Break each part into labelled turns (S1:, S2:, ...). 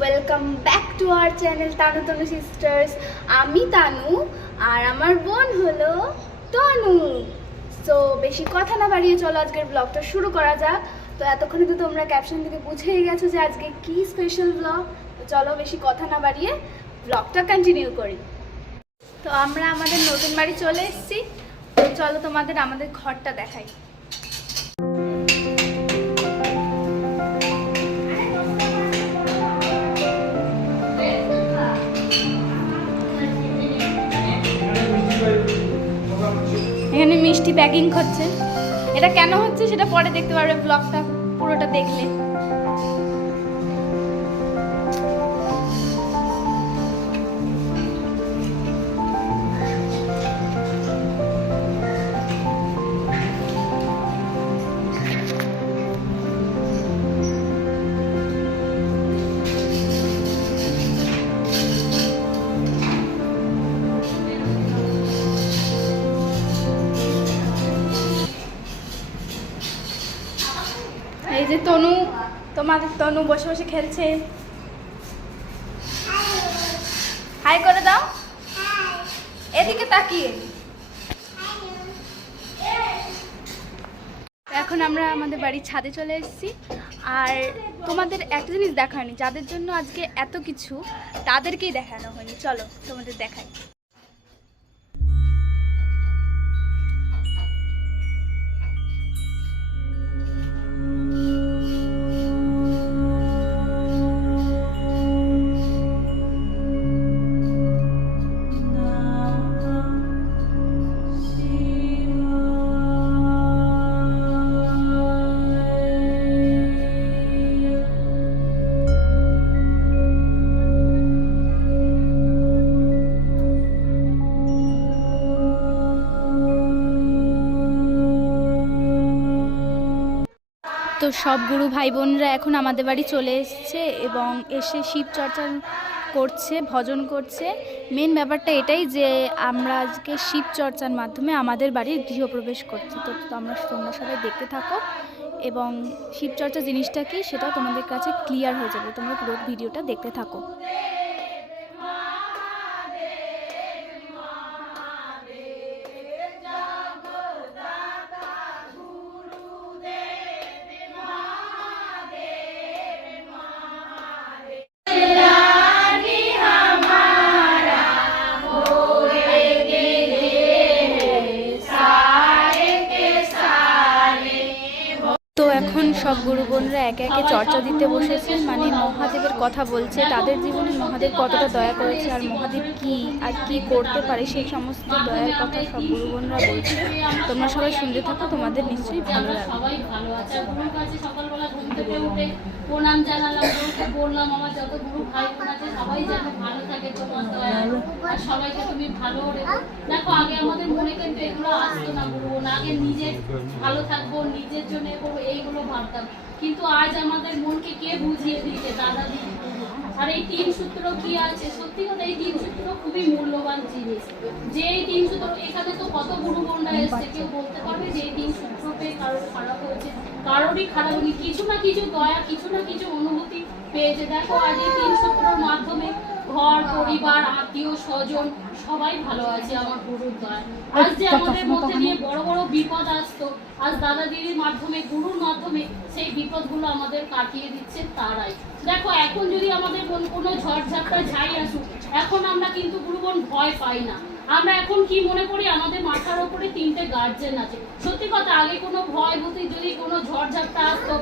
S1: Welcome back to our channel Tanu Tanu sisters আমি তানু, আর আমার বোন হলো তনু। সো বেশি কথা না বাড়িয়ে চলো, আজকের ব্লগটা শুরু করা যাক। তো এতক্ষণে তো তোমরা ক্যাপশন থেকে বুঝেই গেছো যে আজকে কি স্পেশাল ব্লগ চলো, বেশি কথা না বাড়িয়ে ব্লগটা কন্টিনিউ করি। তো আমরা আমাদের নতুন বাড়ি চলে এসেছি। চলো তোমাদের আমাদের ঘরটা দেখাই। প্যাকিং করছে। এটা কেন হচ্ছে সেটা পরে দেখতে পারবে ব্লগটা পুরোটা দেখলে। তোমাদের তনু বসে বসে খেলছে। হাই করে দাও। এদিকে তাকিয়ে। এখন আমরা আমাদের বাড়ির ছাদে চলে এসেছি। আর তোমাদের একটা জিনিস দেখায়নি, যাদের জন্য আজকে এত কিছু, তাদেরকেই দেখানো হয়নি। চলো তোমাদের দেখাই। সব গুরু ভাই বোনরা এখন আমাদের বাড়ি চলে এসছে এবং এসে শিব চর্চা করছে, ভজন করছে। মেন ব্যাপারটা এটাই যে, আমরা আজকে শিব চর্চার মাধ্যমে আমাদের বাড়ির গৃহপ্রবেশ করছি। তো আমরা তোমরা সবাই দেখতে থাকো এবং শিবচর্চা জিনিসটা কি সেটাও তোমাদের কাছে ক্লিয়ার হয়ে যাবে। তোমরা পুরো ভিডিওটা দেখতে থাকো। এখন সব গুরু বোনরা একে একে চর্চা দিতে বসেছে মানে মহাদেবের কথা বলছে, তাদের জীবনে মহাদেব কতটা দয়া করেছে আর মহাদেব কি আর কি করতে পারে সেই সমস্ত দয়ার কথা সব গুরু বোনরা বলছে তোমরা সবাই শুনতে থাকো, তোমাদের নিশ্চয়ই ভালো লাগবে।
S2: থেকে উঠে প্রণাম জানালাম গুরুকে বললাম আমার যত গুরু ভাই আছে, সবাই যেন ভালো থাকে, তোমার দয়া আর সবাইকে তুমি ভালো রেখো। দেখো, আগে আমাদের মনে কিন্তু এগুলো আসতো না গুরু। আগে নিজে ভালো থাকব, নিজের জন্য এইগুলো ভাবতাম। কিন্তু আজ আমাদের মনকে কে বুঝিয়ে দিয়েছে? দাদা দিদি। আর এই তিন সূত্র কি আছে? সত্যি কথা, এই তিন সূত্র খুবই মূল্যবান জিনিস। যে তিনশো তিন সূত্র এখানে তো কত গুরু বোনরা এসছে, কেউ বলতে পারবে যে তিন সূত্র পেয়ে কারোর খারাপ হয়েছে, কারোরই খারাপ হয়নি। কিছু না কিছু দয়া, কিছু না কিছু অনুভূতি পেয়েছে দেখো আজ এই তিন মাধ্যমে ঘর পরিবার আত্মীয় স্বজন সবাই ভালো আছে আমার গুরুর দয়া আজ যে আমাদের মধ্যে দিয়ে বড় বড় বিপদ আসতো আজ দাদা দিদির মাধ্যমে গুরুর মাধ্যমে সেই বিপদগুলো আমাদের কাটিয়ে দিচ্ছে তারাই। দেখো এখন যদি আমাদের কোন- কোনো ঝড়ঝাপটা যাই আসুক এখন আমরা কিন্তু গুরুবন ভয় পাই না। আমরা এখন কি মনে করি? আমাদের মাথার ওপরে তিনটে গার্জেন আছে। সত্যি কথা আগে কোনো ভয় ভূতি যদি কোনো ঝড়ঝাপটা আসতো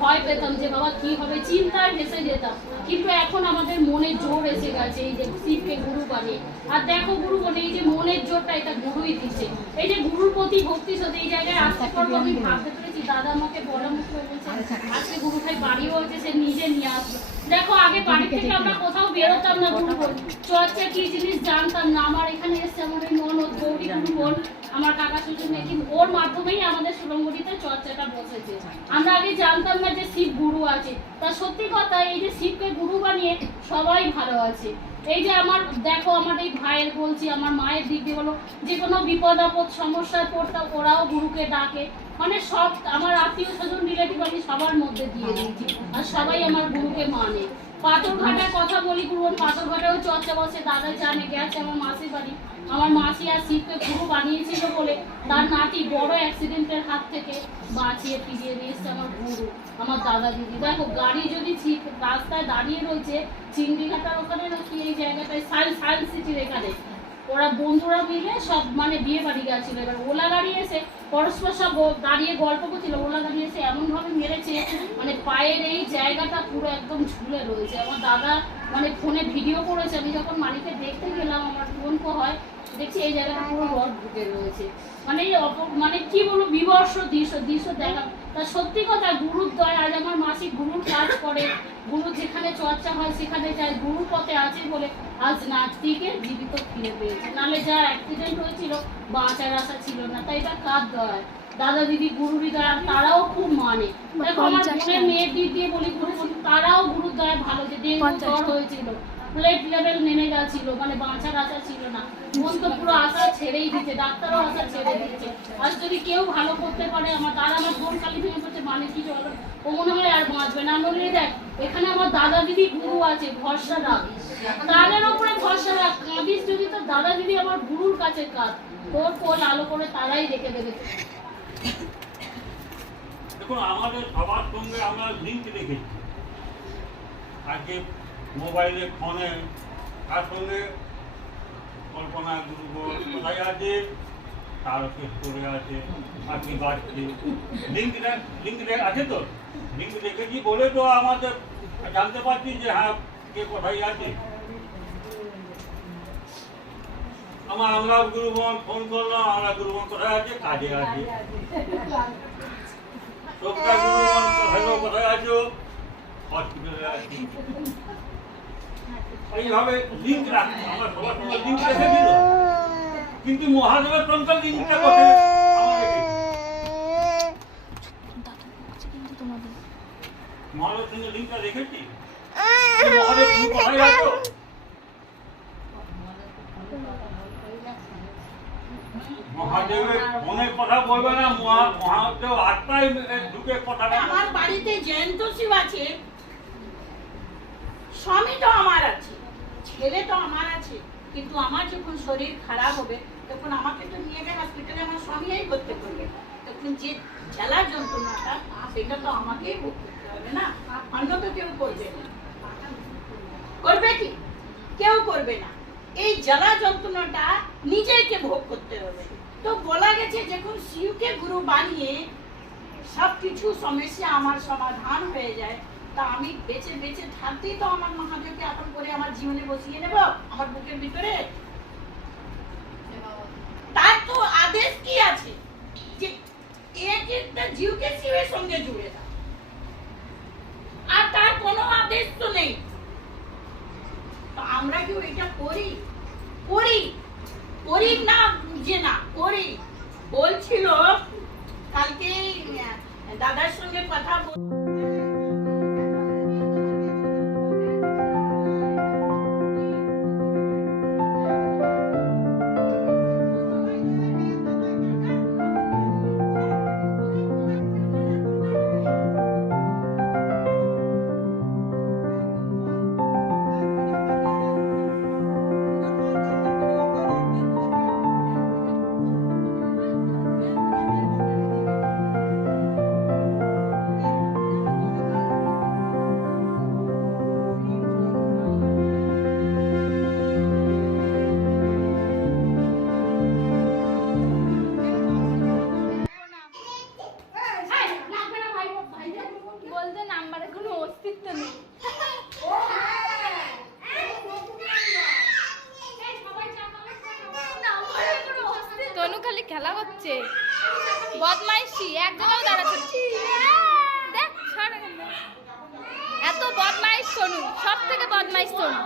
S2: ভয় পেতাম যে বাবা কি হবে? চিন্তায় ভেসে যেতাম। কিন্তু এখন আমাদের মনে জোর এসে গেছে এই যে শিবকে গুরু বানিয়ে। আর দেখো গুরু বলে এই যে মনের জোরটা এটা গুরুই দিচ্ছে এই যে গুরুর প্রতি ভক্তি সত্যি এই জায়গায় আসতে পারব আমি ভাবতে পেরেছি দাদা আমাকে পরামর্শ করেছে। আজকে গুরু ভাই বাড়িও হয়েছে সে নিজে নিয়ে আসবে। দেখো, আগে বাড়ি থেকে আমরা কোথাও বেরোতাম না গুরু বোন চর্চা কি জিনিস জানতাম না। আমার এখানে এসছে আমার ওই ননদ গৌরী গুরু বোন, আমার কাকা শ্বশুর মেয়ে ওর মাধ্যমেই আমাদের সুরঙ্গটিতে চর্চাটা বসেছে। আমরা আগে জানতাম না যে শিব গুরু আছে। তা সত্যি কথা, এই যে শিবকে গুরু বানিয়ে সবাই ভালো আছে। এই যে আমার, দেখো, আমার এই ভাইয়ের বলছি, আমার মায়ের দিক দিয়ে বলো, যে কোনো বিপদ আপদ, সমস্যায় পড়তাম ওরাও গুরুকে ডাকে। মানে সব আমার আত্মীয় স্বজন রিলেটিভ আমি সবার মধ্যে দিয়ে দিচ্ছি আর সবাই আমার গুরুকে মানে। পাথরঘাটার কথা বলি, পুরো পাথরঘাটাও চর্চা বসে দাদা জানে, গেছে আমার মাসির বাড়ি। আমার মাসি আর শিবকে পুরো বানিয়েছিল বলে তার নাতি বড় অ্যাক্সিডেন্টের হাত থেকে বাঁচিয়ে ফিরিয়ে নিয়ে এসছে আমার গুরু, আমার দাদা দিদি। দেখো, গাড়ি যদি ঠিক রাস্তায় দাঁড়িয়ে রয়েছে, চিংড়িঘাটার ওখানে নাকি এই জায়গাটায় সায়েন্স সায়েন্স সিটির এখানে। ওরা বন্ধুরা মিলে সব মানে বিয়ে বাড়ি গেছিল। এবার ওলা গাড়ি এসে পরস্পর সব দাঁড়িয়ে গল্প করছিল। ওলা গাড়ি এসে এমনভাবে মেরেছে মানে পায়ের এই জায়গাটা পুরো একদম ঝুলে রয়েছে। আমার দাদা মানে ফোনে ভিডিও করেছে। আমি যখন মালিকে দেখতে গেলাম, আমার ফোন হয়, দেখছি এই জায়গাটা পুরো রড ঢুকে রয়েছে। মানে এই মানে কি বলব, বিবর্ষ দৃশ্য দৃশ্য দেখা তা সত্যি কথা গুরুর দয় আজ আমার মাসি গুরুর কাজ করে। গুরু যেখানে চর্চা হয় সেখানে যায়। গুরুর পথে আছে বলে আজ নাচটিকে জীবিত ফিরে পেয়েছে। নাহলে যা অ্যাক্সিডেন্ট হয়েছিল বাঁচার আশা ছিল না। তাই এটা কার দয়? দাদা দিদি গুরুরই দয়া তারাও খুব মানে। দেখো আমার বোনের মেয়ের দিক দিয়ে বলি গুরু তারাও গুরুর দয়া ভালো যে ডেঙ্গু জ্বর হয়েছিল। ব্লাড লেভেল নেমে গেছিল মানে বাঁচার আশা ছিল না। মন তো পুরো আশা ছেড়েই দিচ্ছে, ডাক্তারও আশা ছেড়ে দিচ্ছে। আর যদি কেউ ভালো করতে পারে, আমার তার আমার বোন খালি ভেঙে পড়ছে মানে কি চলো ও মনে হয় আর বাঁচবে না। নইলে দেখ, এখানে আমার দাদা দিদি গুরু আছে, ভরসা রাখ। উপরে ভরসা রাখ। কাঁদিস যদি তো দাদা দিদি আমার গুরুর কাছে কাঁদ। তোর কোল আলো করে তারাই রেখে দেবে
S3: দেখুন, আমাদের সবার সঙ্গে আমরা লিঙ্ক রেখেছি। আজকে মোবাইলে ফোনে তার সঙ্গে কল্পনা গুরুগোল কোথায় আছে? তার শেষ করে আছে পাখি বাড়ছে। লিঙ্ক লিঙ্ক আছে তো? লিঙ্ক রেখেছি বলে তো আমাদের জানতে পারছি যে হ্যাঁ কে কোথায় আছে। আমার আমরা গুরুবন ফোন করলাম আমরা গুরুবন কোথায় আছে? কাজে আছে। গুরুবন কোথায় আছো? হসপিটালে আছি। কিন্তু মহাদেবের লিঙ্কটা ফোনে কথা বলবে না মহাদেব কথাটা
S4: আমার বাড়িতে জয়ন্ত শিব আছে স্বামী তো আমার আছে। ছেলে তো আমার আছে, কিন্তু আমার যখন শরীর খারাপ হবে, তখন আমাকে তো নিয়ে গেলে হসপিটালে আমার স্বামীই করতে করবে। তখন যে জ্বালা যন্ত্রণাটা, সেটা তো আমাকেই ভোগ করতে হবে না? অন্য তো কেউ করবে না। করবে কি? কেউ করবে না। এই জ্বালা যন্ত্রণাটা নিজেকে ভোগ করতে হবে। তো বলা গেছে যখন শিবকে গুরু বানিয়ে সব কিছু সমস্যা আমার সমাধান হয়ে যায়। তা আমি বেঁচে বেঁচে থাকতেই তো আমার মহাদেবকে আপন করে আমার জীবনে বসিয়ে নেব, আমার বুকের ভিতরে। তার তো আদেশ কি আছে? যে এক একটা জীবকে শিবের সঙ্গে জুড়ে দাও। আর তার কোনো আদেশ তো নেই। তো আমরা কি এটা করি? করি। করি না যে না, করি। বলছিল কালকে দাদার সঙ্গে কথা বল
S1: তনু খালি খেলা করছে বদমাইশি এক জায়গায় দাঁড়াচ্ছে দেখ এত বদমাইশ তনু সব থেকে বদমাইশ তনু।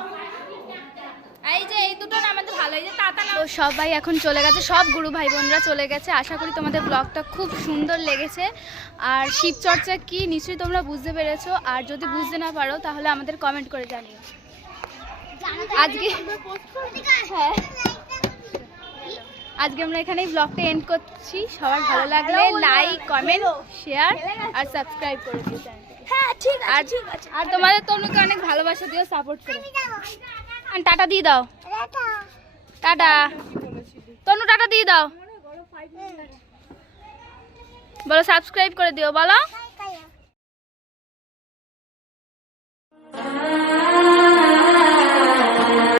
S1: এই যে এই দুটো আমাদের ভালো এই যে তাতা না সবাই এখন চলে গেছে সব গুরু ভাই বোনরা চলে গেছে। আশা করি তোমাদের ব্লগটা খুব সুন্দর লেগেছে। আর শিবচর্চা কি নিশ্চয়ই তোমরা বুঝতে পেরেছ। আর যদি বুঝতে না পারো তাহলে আমাদের কমেন্ট করে জানিও। আজকে হ্যাঁ। আজকে আমরা এখানেই ব্লগটা এন্ড করছি। সবার ভালো লাগলে লাইক কমেন্ট শেয়ার আর সাবস্ক্রাইব করে দিও আর আর তোমাদের তনুকে অনেক ভালোবাসা দিও সাপোর্ট করো। আর টাটা দিয়ে দাও। টাটা। তনু টাটা দিয়ে দাও। বলো সাবস্ক্রাইব করে দিও বলো।